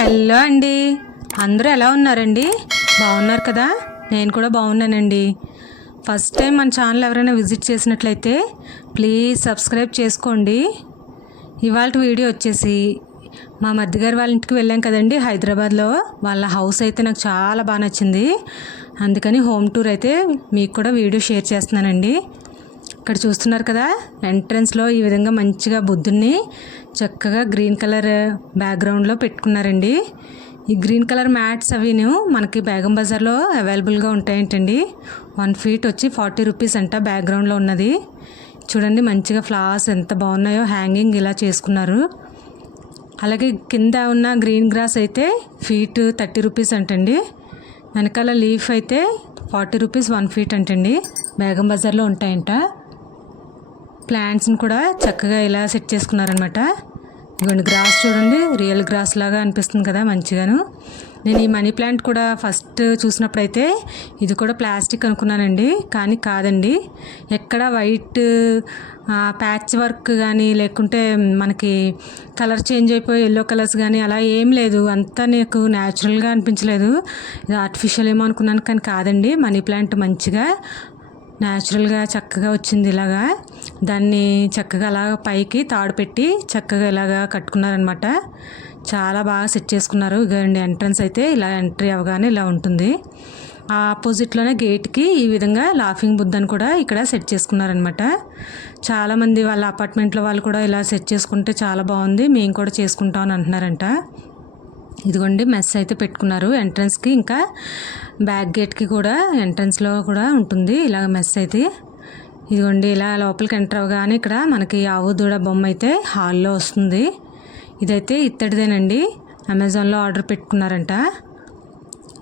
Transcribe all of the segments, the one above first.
Hello అండి, అందరూ ఎలా ఉన్నారండి? బాగున్నారు కదా? నేను కూడా బాగున్నానండి. ఫస్ట్ టైం మన ఛానల్ ఎవరైనా విజిట్ చేసినట్లయితే ప్లీజ్ సబ్స్క్రైబ్ చేసుకోండి. ఇవాళ వీడియో వచ్చేసి మా మధ్యగారి వాళ్ళ ఇంటికి వెళ్ళాం కదండి హైదరాబాద్లో. వాళ్ళ హౌస్ అయితే నాకు చాలా బాగా నచ్చింది. అందుకని హోమ్ టూర్ అయితే మీకు కూడా వీడియో షేర్ చేస్తున్నానండి. ఇక్కడ చూస్తున్నారు కదా, ఎంట్రన్స్లో ఈ విధంగా మంచిగా బుద్ధుడిని చక్కగా గ్రీన్ కలర్ బ్యాక్గ్రౌండ్లో పెట్టుకున్నారండి. ఈ గ్రీన్ కలర్ మ్యాట్స్ అవిను మనకి బేగం బజార్లో అవైలబుల్గా ఉంటాయంటండి. 1 ఫీట్ వచ్చి 40 రూపీస్ అంట బ్యాక్గ్రౌండ్లో ఉన్నది. చూడండి మంచిగా ఫ్లవర్స్ ఎంత బాగున్నాయో, హ్యాంగింగ్ ఇలా చేసుకున్నారు. అలాగే కింద ఉన్న గ్రీన్ గ్రాస్ అయితే ఫీట్ 30 రూపీస్ అంటండి. వెనకాల లీఫ్ అయితే 40 రూపీస్ 1 ఫీట్ అంటండి. బేగం బజార్లో ఉంటాయంట. ప్లాంట్స్ని కూడా చక్కగా ఇలా సెట్ చేసుకున్నారనమాట. ఇదిగోండి గ్రాస్ చూడండి, రియల్ గ్రాస్ లాగా అనిపిస్తుంది కదా మంచిగాను. నేను ఈ మనీ ప్లాంట్ కూడా ఫస్ట్ చూసినప్పుడైతే ఇది కూడా ప్లాస్టిక్ అనుకున్నానండి, కానీ కాదండి. ఎక్కడ వైట్ ప్యాచ్ వర్క్ కానీ లేకుంటే మనకి కలర్ చేంజ్ అయిపోయి ఎల్లో కలర్స్ కానీ అలా ఏం లేదు. అంతా నాకు న్యాచురల్గా అనిపించలేదు. ఇది ఆర్టిఫిషియల్ ఏమో అనుకున్నాను, కానీ కాదండి. మనీ ప్లాంట్ మంచిగా న్యాచురల్గా చక్కగా వచ్చింది. ఇలాగా దాన్ని చక్కగా అలా పైకి తాడు పెట్టి చక్కగా ఇలాగా కట్టుకున్నారనమాట. చాలా బాగా సెట్ చేసుకున్నారు. ఇదండి ఎంట్రన్స్ అయితే ఇలా ఎంట్రీ అవ్వగానే ఇలా ఉంటుంది. ఆ ఆపోజిట్లోనే గేట్కి ఈ విధంగా లాఫింగ్ బుద్ధని కూడా ఇక్కడ సెట్ చేసుకున్నారనమాట. చాలామంది వాళ్ళ అపార్ట్మెంట్లో వాళ్ళు కూడా ఇలా సెట్ చేసుకుంటే చాలా బాగుంది, మేము కూడా చేసుకుంటాం అని అంటున్నారంట. ఇదిగోండి మెస్ అయితే పెట్టుకున్నారు ఎంట్రన్స్కి, ఇంకా బ్యాక్ గేట్కి కూడా ఎంట్రన్స్లో కూడా ఉంటుంది ఇలా మెస్ అయితే. ఇదిగోండి ఇలా లోపలికి ఎంటర్ అవ్వగానే ఇక్కడ మనకి ఆవు దూడ బొమ్మ అయితే హాల్లో వస్తుంది. ఇదైతే ఇత్తడిదేనండి, అమెజాన్లో ఆర్డర్ పెట్టుకున్నారంట.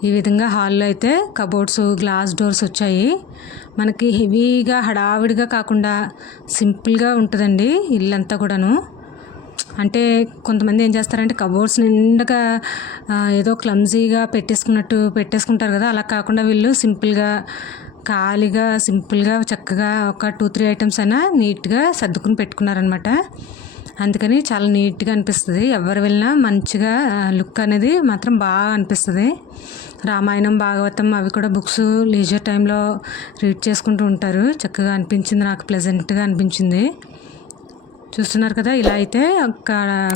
ఈ విధంగా హాల్లో అయితే కబోర్డ్స్, గ్లాస్ డోర్స్ వచ్చాయి. మనకి హెవీగా హడావిడిగా కాకుండా సింపుల్గా ఉంటుందండి ఇల్లంతా కూడాను. అంటే కొంతమంది ఏం చేస్తారంటే కబోర్డ్స్ నిండుగా ఏదో క్లమ్జీగా పెట్టేసుకుంటారు కదా, అలా కాకుండా వీళ్ళు సింపుల్గా ఖాళీగా సింపుల్గా చక్కగా ఒక 2-3 ఐటమ్స్ అయినా నీట్గా సర్దుకుని పెట్టుకున్నారనమాట. అందుకని చాలా నీట్గా అనిపిస్తుంది. ఎవరు వెళ్ళినా మంచిగా లుక్ అనేది మాత్రం బాగా అనిపిస్తుంది. రామాయణం, భాగవతం అవి కూడా బుక్స్ లీజర్ టైంలో రీడ్ చేసుకుంటూ ఉంటారు. చక్కగా అనిపించింది, నాకు ప్లెజెంట్గా అనిపించింది. చూస్తున్నారు కదా, ఇలా అయితే ఒక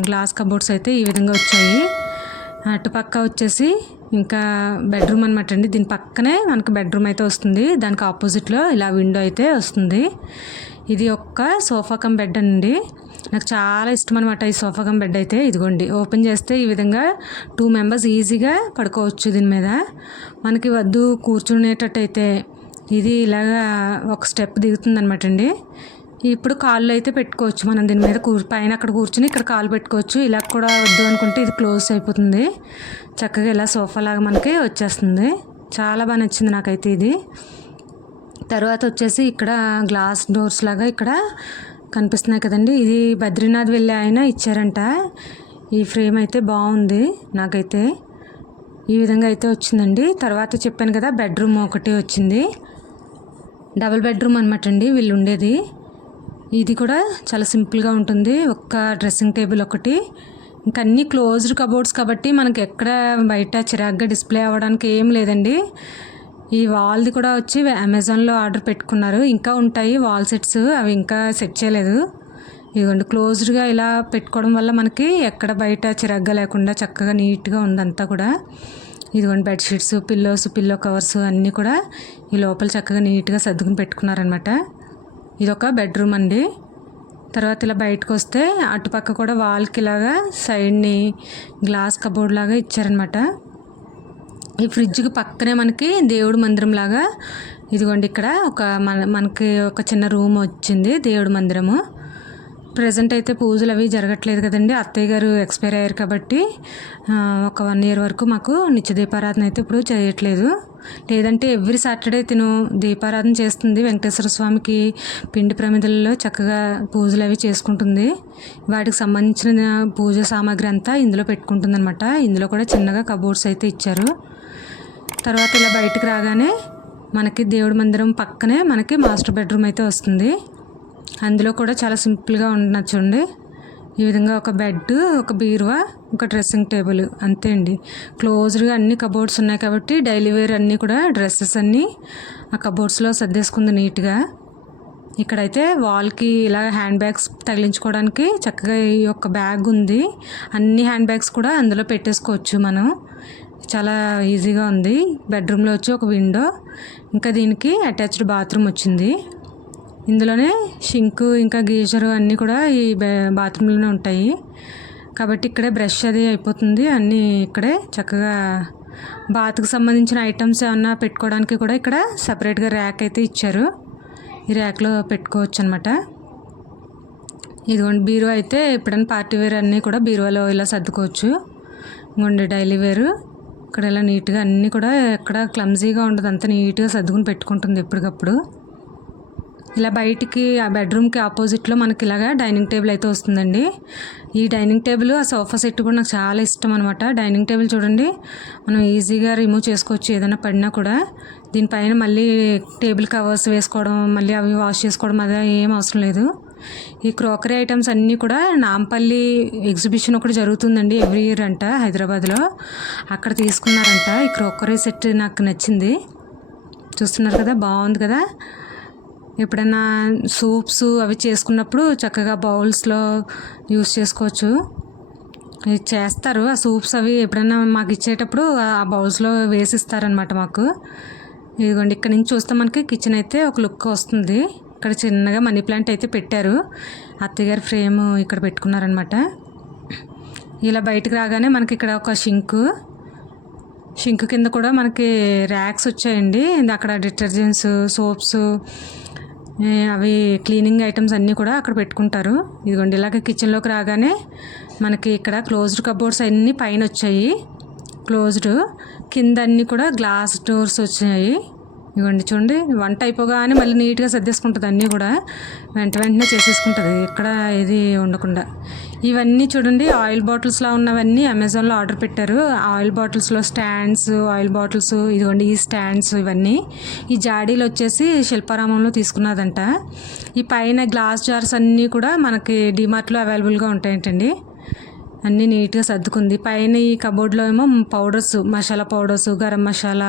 గ్లాస్ కబోర్డ్స్ అయితే ఈ విధంగా వచ్చాయి. అటుపక్క వచ్చేసి ఇంకా బెడ్రూమ్ అనమాట అండి. దీని పక్కనే మనకు బెడ్రూమ్ అయితే వస్తుంది. దానికి ఆపోజిట్లో ఇలా విండో అయితే వస్తుంది. ఇది ఒక్క సోఫా కమ్ బెడ్ అండి. నాకు చాలా ఇష్టం అనమాట ఈ సోఫా కమ్ బెడ్ అయితే. ఇదిగోండి ఓపెన్ చేస్తే ఈ విధంగా 2 మెంబర్స్ ఈజీగా పడుకోవచ్చు దీని మీద. మనకి వద్దు కూర్చునేటట్టు అయితే ఇది ఇలాగా ఒక స్టెప్ దిగుతుంది అనమాట అండి. ఇప్పుడు కాళ్ళు అయితే పెట్టుకోవచ్చు మనం దీని మీద. పైన అక్కడ కూర్చుని ఇక్కడ కాలు పెట్టుకోవచ్చు. ఇలా కూడా వద్దు అనుకుంటే ఇది క్లోజ్ అయిపోతుంది. చక్కగా ఇలా సోఫా లాగా మనకి వచ్చేస్తుంది. చాలా బాగా నచ్చింది నాకైతే ఇది. తర్వాత వచ్చేసి ఇక్కడ గ్లాస్ డోర్స్ లాగా ఇక్కడ కనిపిస్తున్నాయి కదండి. ఇది బద్రీనాథ్ వెళ్ళే ఆయన ఇచ్చారంట. ఈ ఫ్రేమ్ అయితే బాగుంది నాకైతే. ఈ విధంగా అయితే వచ్చిందండి. తర్వాత చెప్పాను కదా బెడ్రూమ్ ఒకటి వచ్చింది. డబుల్ బెడ్రూమ్ అనమాట అండి వీళ్ళు ఉండేది. ఇది కూడా చాలా సింపుల్గా ఉంటుంది. ఒక్క డ్రెస్సింగ్ టేబుల్ ఒకటి, ఇంకా అన్నీ క్లోజ్డ్ కబోర్డ్స్ కాబట్టి మనకి ఎక్కడ బయట చిరాగ్గా డిస్ప్లే అవ్వడానికి ఏం లేదండి. ఈ వాల్ది కూడా వచ్చి అమెజాన్లో ఆర్డర్ పెట్టుకున్నారు. ఇంకా ఉంటాయి వాల్ సెట్స్, అవి ఇంకా సెట్ చేయలేదు. ఇదిగోండి క్లోజ్డ్గా ఇలా పెట్టుకోవడం వల్ల మనకి ఎక్కడ బయట చిరాగ్గా లేకుండా చక్కగా నీట్గా ఉందంతా కూడా. ఇదిగోండి బెడ్షీట్స్, పిల్లోస్, పిల్లో కవర్స్ అన్నీ కూడా ఈ లోపల చక్కగా నీట్గా సర్దుకుని పెట్టుకున్నారనమాట. ఇదొక బెడ్రూమ్ అండి. తర్వాత ఇలా బయటకు వస్తే అటుపక్క కూడా వాల్కి ఇలాగా సైడ్ని గ్లాస్ కబోర్డ్ లాగా ఇచ్చారనమాట. ఈ ఫ్రిడ్జ్కి పక్కనే మనకి దేవుడి మందిరం లాగా ఇదిగోండి ఇక్కడ మనకి ఒక చిన్న రూమ్ వచ్చింది, దేవుడి మందిరము. ప్రజెంట్ అయితే పూజలు అవి జరగట్లేదు కదండి. అత్తయ్య గారు ఎక్స్పైర్ అయ్యారు కాబట్టి ఒక 1 ఇయర్ వరకు మాకు నిత్య దీపారాధన అయితే ఇప్పుడు చేయట్లేదు. లేదంటే ఎవ్రీ సాటర్డే తిను దీపారాధన చేస్తుంది. వెంకటేశ్వర స్వామికి పిండి ప్రమిదలలో చక్కగా పూజలు అవి చేసుకుంటుంది. వాటికి సంబంధించిన పూజ సామాగ్రి అంతా ఇందులో పెట్టుకుంటుంది అనమాట. ఇందులో కూడా చిన్నగా కబోర్డ్స్ అయితే ఇచ్చారు. తర్వాత ఇలా బయటకు రాగానే మనకి దేవుడి మందిరం పక్కనే మనకి మాస్టర్ బెడ్రూమ్ అయితే వస్తుంది. అందులో కూడా చాలా సింపుల్గా ఉండొచ్చు చూడండి. ఈ విధంగా ఒక బెడ్, ఒక బీరువా, ఒక డ్రెస్సింగ్ టేబుల్, అంతే అండి. క్లోజ్డ్గా అన్ని కబోర్డ్స్ ఉన్నాయి కాబట్టి డైలీ వేర్ అన్నీ కూడా డ్రెస్సెస్ అన్నీ ఆ కబోర్డ్స్లో సర్దేసుకుంది నీట్గా. ఇక్కడైతే వాల్కి ఇలా హ్యాండ్ బ్యాగ్స్ తగిలించుకోవడానికి చక్కగా ఈ యొక్క బ్యాగ్ ఉంది. అన్ని హ్యాండ్ బ్యాగ్స్ కూడా అందులో పెట్టేసుకోవచ్చు మనం. చాలా ఈజీగా ఉంది. బెడ్రూమ్లో వచ్చి ఒక విండో, ఇంకా దీనికి అటాచ్డ్ బాత్రూమ్ వచ్చింది. ఇందులోనే షింకు ఇంకా గీజరు అన్నీ కూడా ఈ బాత్రూంలోనే ఉంటాయి కాబట్టి ఇక్కడే బ్రష్ అది అయిపోతుంది. అన్నీ ఇక్కడే చక్కగా బాత్కి సంబంధించిన ఐటమ్స్ ఏమన్నా పెట్టుకోవడానికి కూడా ఇక్కడ సపరేట్గా ర్యాక్ అయితే ఇచ్చారు. ఈ ర్యాక్లో పెట్టుకోవచ్చు అనమాట. ఇదిగోండి బీరువా అయితే ఎప్పుడైనా పార్టీ వేర్ అన్నీ కూడా బీరువాలో ఇలా సర్దుకోవచ్చు. ఇంకోండి డైలీ వేరు ఇక్కడ ఇలా నీట్గా అన్నీ కూడా ఎక్కడ క్లమ్జీగా ఉండదు, అంత నీట్గా సర్దుకుని పెట్టుకుంటుంది ఎప్పటికప్పుడు. ఇలా బయటికి ఆ బెడ్రూమ్కి ఆపోజిట్లో మనకి ఇలాగా డైనింగ్ టేబుల్ అయితే వస్తుందండి. ఈ డైనింగ్ టేబుల్, ఆ సోఫా సెట్ కూడా నాకు చాలా ఇష్టం అనమాట. డైనింగ్ టేబుల్ చూడండి, మనం ఈజీగా రిమూవ్ చేసుకోవచ్చు ఏదైనా పడినా కూడా. దీనిపైన మళ్ళీ టేబుల్ కవర్స్ వేసుకోవడం, మళ్ళీ అవి వాష్ చేసుకోవడం అదే ఏం అవసరం లేదు. ఈ క్రోకరీ ఐటమ్స్ అన్నీ కూడా నాంపల్లి ఎగ్జిబిషన్ ఒకటి జరుగుతుందండి ఎవ్రీ ఇయర్ అంట హైదరాబాద్లో. అక్కడ తీసుకున్నారంట. ఈ క్రోకరీ సెట్ నాకు నచ్చింది. చూస్తున్నారు కదా, బాగుంది కదా. ఎప్పుడైనా సూప్స్ అవి చేసుకున్నప్పుడు చక్కగా బౌల్స్లో యూస్ చేసుకోవచ్చు. ఇది చేస్తారు ఆ సూప్స్ అవి ఎప్పుడైనా మాకు ఇచ్చేటప్పుడు ఆ బౌల్స్లో వేసిస్తారనమాట మాకు. ఇదిగోండి ఇక్కడ నుంచి చూస్తే మనకి కిచెన్ అయితే ఒక లుక్ వస్తుంది. ఇక్కడ చిన్నగా మనీ ప్లాంట్ అయితే పెట్టారు. అత్తయ్య గారి ఫ్రేమ్ ఇక్కడ పెట్టుకున్నారనమాట. ఇలా బయటకు రాగానే మనకి ఇక్కడ ఒక షింక్ కింద కూడా మనకి ర్యాక్స్ వచ్చాయండి. అక్కడ డిటర్జెంట్స్, సోప్స్, అవి క్లీనింగ్ ఐటమ్స్ అన్నీ కూడా అక్కడ పెట్టుకుంటారు. ఇదిగోండి ఇలాగ కిచెన్లోకి రాగానే మనకి ఇక్కడ క్లోజ్డ్ కబోర్డ్స్ అన్నీ పైన వచ్చాయి. క్లోజ్డ్ కింద అన్నీ కూడా గ్లాస్ డోర్స్ వచ్చాయి. ఇవ్వండి చూడండి, వంట అయిపోగానే మళ్ళీ నీట్గా సర్దేసుకుంటుంది. అన్నీ కూడా వెంటనే చేసేసుకుంటుంది, ఇక్కడ ఇది ఉండకుండా. ఇవన్నీ చూడండి ఆయిల్ బాటిల్స్లో ఉన్నవన్నీ అమెజాన్లో ఆర్డర్ పెట్టారు. ఆయిల్ బాటిల్స్లో స్టాండ్స్, ఆయిల్ బాటిల్స్, ఇదిగోండి ఈ స్టాండ్స్ ఇవన్నీ. ఈ జాడీలు వచ్చేసి శిల్పారామంలో తీసుకున్నదంట. ఈ పైన గ్లాస్ జార్స్ అన్నీ కూడా మనకి డిమార్ట్లో అవైలబుల్గా ఉంటాయంటండి. అన్నీ నీట్గా సర్దుకుంది. పైన ఈ కబోర్డ్లో ఏమో powders, masala powders, garam masala,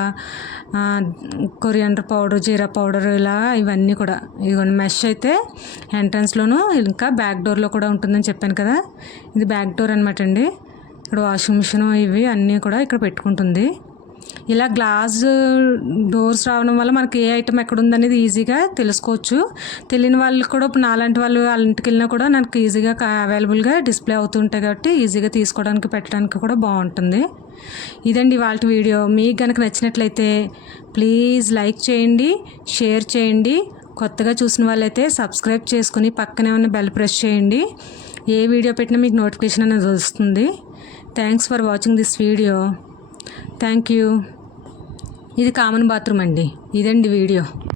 coriander powder, jeera powder, ఇలా ఇవన్నీ కూడా. ఇదిగోండి మెష్ అయితే ఎంట్రన్స్లోను ఇంకా బ్యాక్ డోర్లో కూడా ఉంటుందని చెప్పాను కదా, ఇది బ్యాక్ డోర్ అనమాట అండి. ఇక్కడ వాషింగ్ మిషన్ ఇవి అన్నీ కూడా ఇక్కడ పెట్టుకుంటుంది. ఇలా గ్లాస్ డోర్స్ రావడం వల్ల మనకి ఏ ఐటమ్ ఎక్కడ ఉందనేది ఈజీగా తెలుసుకోవచ్చు. తెలియని వాళ్ళు కూడా ఇప్పుడు నాలాంటి వాళ్ళు వాళ్ళ ఇంటికి వెళ్ళినా కూడా నాకు ఈజీగా అవైలబుల్గా డిస్ప్లే అవుతుంటాయి కాబట్టి ఈజీగా తీసుకోవడానికి పెట్టడానికి కూడా బాగుంటుంది. ఇదండి ఇవాళ వీడియో. మీకు కనుక నచ్చినట్లయితే ప్లీజ్ లైక్ చేయండి, షేర్ చేయండి. కొత్తగా చూసిన వాళ్ళైతే సబ్స్క్రైబ్ చేసుకుని పక్కనే ఉన్న బెల్ ప్రెస్ చేయండి. ఏ వీడియో పెట్టినా మీకు నోటిఫికేషన్ అనేది వస్తుంది. Thanks for watching this video. Thank you. ఇది కామన్ బాత్రూమ్ అండి. ఇదండి వీడియో.